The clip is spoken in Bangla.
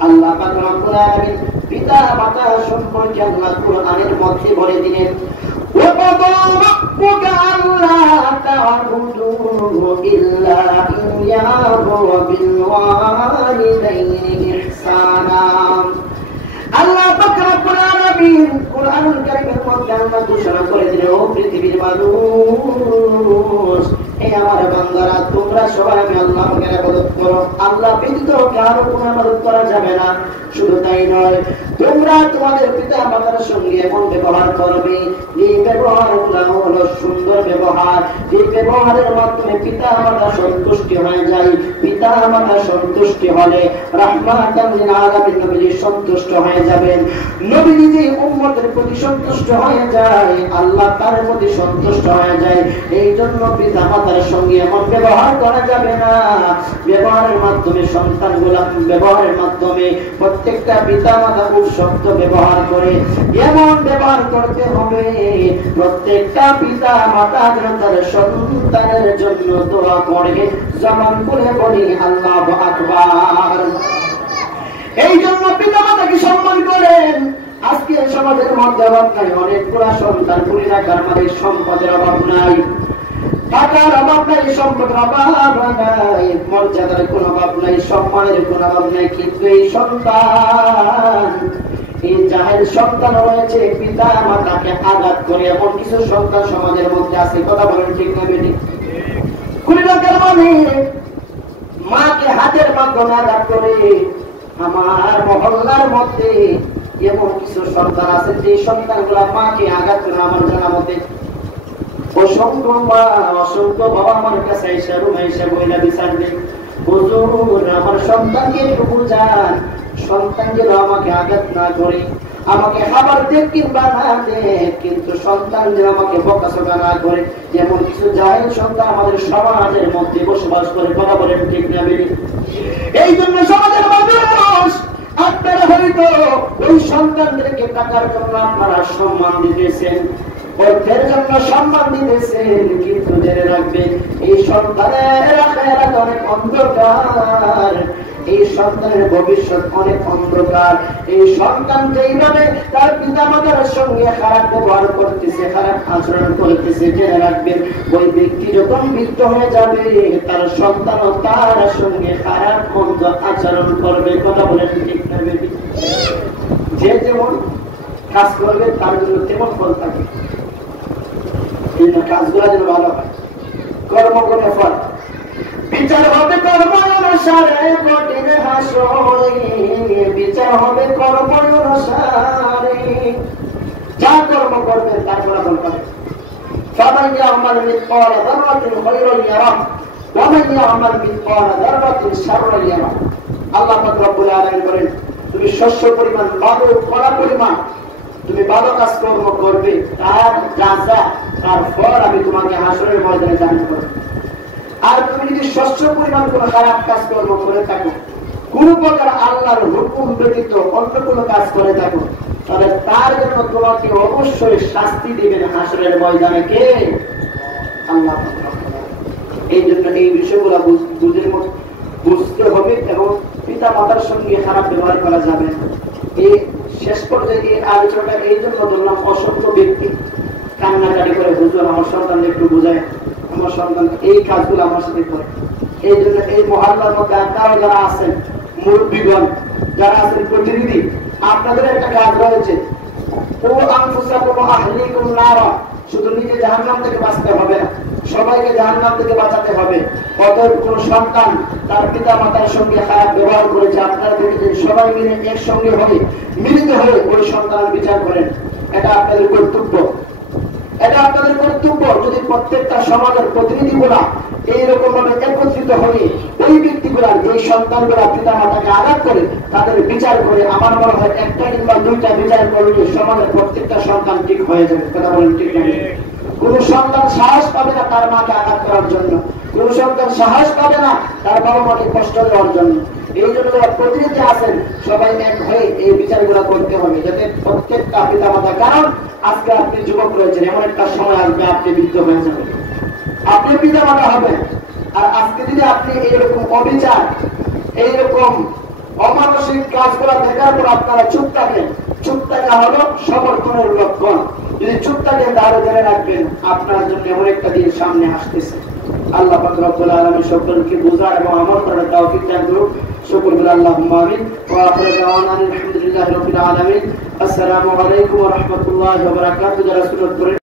আল্লাহ পাক রব্বুল আলামিন পিতা মাতা সম্পর্কে আল্লাহ কুরআনের মধ্যে বলে দিলেন وَقَضَى رَبُّكَ أَلَّا تَعْبُدُوا إِلَّا إِيَّاهُ وَبِالْوَالِدَيْنِ إِحْسَانًا আল্লাহ পাক রব্বুল আলামিন কুরআনুল কারীমের মধ্যে আল্লাহ ঘোষণা করে দিলেন ও পৃথিবীর মানুষ এই আমার বান্দারা তোমরা সবাই আমি আল্লাহকে ইবাদত করো আল্লাহ ব্যতীত কারো কোনো ইবাদত করা যাবে না শুধু তাই নয় তোমরা তোমাদের পিতা মাতার সঙ্গে এমন ব্যবহার করবে যে ব্যবহারগুলো হলো সুন্দর ব্যবহার যে ব্যবহারের মাধ্যমে পিতা মাতা সন্তুষ্ট হয়ে যায় পিতা মাতা সন্তুষ্ট হলে রাহমাতান লিল আলামিন নবী সন্তুষ্ট হয়ে যাবেন নবী নিজে উম্মতের প্রতি সন্তুষ্ট হয়ে যায় আল্লাহ তার প্রতি সন্তুষ্ট হয়ে যায় এই জন্য পিতা মাতার সঙ্গে এমন ব্যবহার করা যাবে না ব্যবহারের মাধ্যমে সন্তানগুলো ব্যবহারের মাধ্যমে প্রত্যেকটা পিতা মাতা খুব শক্ত ব্যবহার করে এমন ব্যবহার করতে হবে প্রত্যেকটা পিতা মাতা তার সন্তানের জন্য দোয়া করে জবান খুলে বলি আল্লাহু আকবার এই জন্য পিতা মাতাকে সম্মান করেন আজকের সমাজের মধ্যে অভাব নাই অনেকগুলো সন্তান পুরি রাখার মানে সম্পদের অভাব নাই টাকার অভাব নাই সম্পদের অভাব নাই মর্যাদার কোনো অভাব নাই সম্মানের কোনো অভাব নাই কিন্তু এই সন্তান এই জাহেল সন্তান রয়েছে পিতা মাতাকে আঘাত করে এমন কিছু সন্তান সমাজের মধ্যে আছে কথা বলেন ঠিক না বেটি কুড়ি লাখের মানে মাকে হাতের মাধ্যমে আঘাত করে আমার মহল্লার মধ্যে এমন কিছু সন্তান আছে যে সন্তানগুলা মাকে আঘাত করে আমার জানা মতে অসংখ্য মা অসংখ্য বাবা আমার কাছে এসে রুমে এসে বইলা বিচার দেন হুজুর আমার সন্তানকে একটু বুঝান সন্তান যেন আমাকে আঘাত না করে আমাকে খাবার দেখ কিংবা না দেখ কিন্তু সন্তান যেন আমাকে বকাঝকা না করে যেমন কিছু জাহেল সন্তান আমাদের সমাজের মধ্যে বসবাস করে কথা বলেন ঠিক না বেরি এই জন্য সমাজের মানুষ আপনারা হয়তো ওই সন্তানদেরকে টাকার জন্য আপনারা সম্মান দিতেছেন অর্থের জন্য সম্মান দিতেছেন কিন্তু জেনে রাখবেন এই সন্তানের আখিরাত অনেক অন্ধকার এই সন্তানের ভবিষ্যৎ অনেক অন্ধকার এই সন্তান যেইভাবে তার পিতা মাতার সঙ্গে খারাপ ব্যবহার করতেছে খারাপ আচরণ করতেছে জেনে রাখবেন ওই ব্যক্তি যখন বৃদ্ধ হয়ে যাবে তার সন্তানও তার সঙ্গে খারাপ মন্দ আচরণ করবে কথা বলেন ঠিক না বেটি যে যেমন কাজ করবে তার জন্য তেমন ফল থাকে এই কাজগুলো যেন ভালো হয় কর্ম করে ফল বিচার হবে কর্ম অনুসারে কঠিন হাসরে বিচার হবে কর্ম অনুসারে যা কর্ম করবে তার ফলাফল পাবে فمن يعمل مثقال ذرة خيرا يره ومن يعمل مثقال ذرة شرا يره আল্লাহ পাক রব্বুল আলামিন বলেন তুমি শস্য পরিমাণ ভালো করা পরিমাণ তুমি ভালো কাজ কর্ম করবে তার যাজা তার ফল আমি তোমাকে হাসরের ময়দানে জানান করব আর তুমি যদি শস্য পরিমাণ কোনো খারাপ কাজ কর্ম করে থাকো কোন প্রকার আল্লাহর হুকুম ব্যতীত অন্য কোনো কাজ করে থাকো তাহলে তার জন্য তোমাকে অবশ্যই শাস্তি দিবেন হাসরের ময়দানে কে আল্লাহ এই জন্য এই বিষয়গুলো বুঝতে হবে এবং পিতা মাতার সঙ্গে খারাপ ব্যবহার করা যাবে না এই শেষ পর্যায়ে এই আলোচনাটা এই জন্য বললাম অসংখ্য ব্যক্তি কান্নাকাটি করে হুজুর আমার সন্তান একটু বুঝায় আমার সন্তান এই কাজগুলো আমার সাথে করে এই জন্য এই মহল্লার মধ্যে আপনারা যারা আছেন মুরব্বীগণ যারা আছেন প্রতিনিধি আপনাদের একটা কাজ রয়েছে ও আনফুসাকুম ওয়া আহলিকুম নারা শুধু নিজে জাহান্নাম থেকে বাঁচতে হবে না সবাইকে জাহান্নাম থেকে বাঁচাতে হবে অতএব কোন সন্তান তার পিতা মাতার সঙ্গে খারাপ ব্যবহার করেছে আপনারা দেখেছেন সবাই মিলে একসঙ্গে হয়ে মিলিত হয়ে ওই সন্তানের বিচার করেন এটা আপনাদের কর্তব্য এটা আপনাদের কর্তব্য যদি প্রত্যেকটা সমাজের প্রতিনিধিগুলা এইরকম ভাবে একত্রিত হয়ে ওই ব্যক্তিগুলা যে সন্তানগুলা পিতা মাতাকে আঘাত করে তাদের বিচার করে আমার মনে হয় একটা কিংবা দুইটা বিচার করলে সমাজের প্রত্যেকটা সন্তান ঠিক হয়ে যাবে কথা বলেন ঠিক না কোন সন্তান সাহস পাবে না তার মাকে আঘাত করার জন্য কোন সন্তান সাহস পাবে না তার বাবা মাকে কষ্ট দেওয়ার জন্য এই জন্য যারা প্রতিনিধি আছেন সবাই এক হয়ে এই বিচারগুলো করতে হবে যাতে প্রত্যেকটা পিতা মাতা কারণ আজকে আপনি যুবক রয়েছেন এমন একটা সময় আসবে আপনি বৃদ্ধ হয়ে যাবেন আপনি পিতা মাতা হবেন আর আজকে যদি আপনি এইরকম অবিচার এইরকম অমানসিক কাজগুলো দেখার পর আপনারা চুপ থাকেন, চুপ থাকা হলো সমর্থনের লক্ষণ। যদি চুপ থাকেন তাহলে জেনে রাখবেন আপনার জন্য এমন একটা দিন সামনে আসতেছে। আল্লাহ পাক রব্বুল আলামিন সকলকে বুঝার এবং আমল করার তৌফিক দান করুন। শুকরুল্লাহ আল্লাহুম্মা আমিন। ওয়া আখিরু দাওয়ানা আলহামদুলিল্লাহি রাব্বিল আলামিন। আসসালামু আলাইকুম ওয়া রাহমাতুল্লাহি ওয়া বারাকাতুহু। যারা সুন্নাত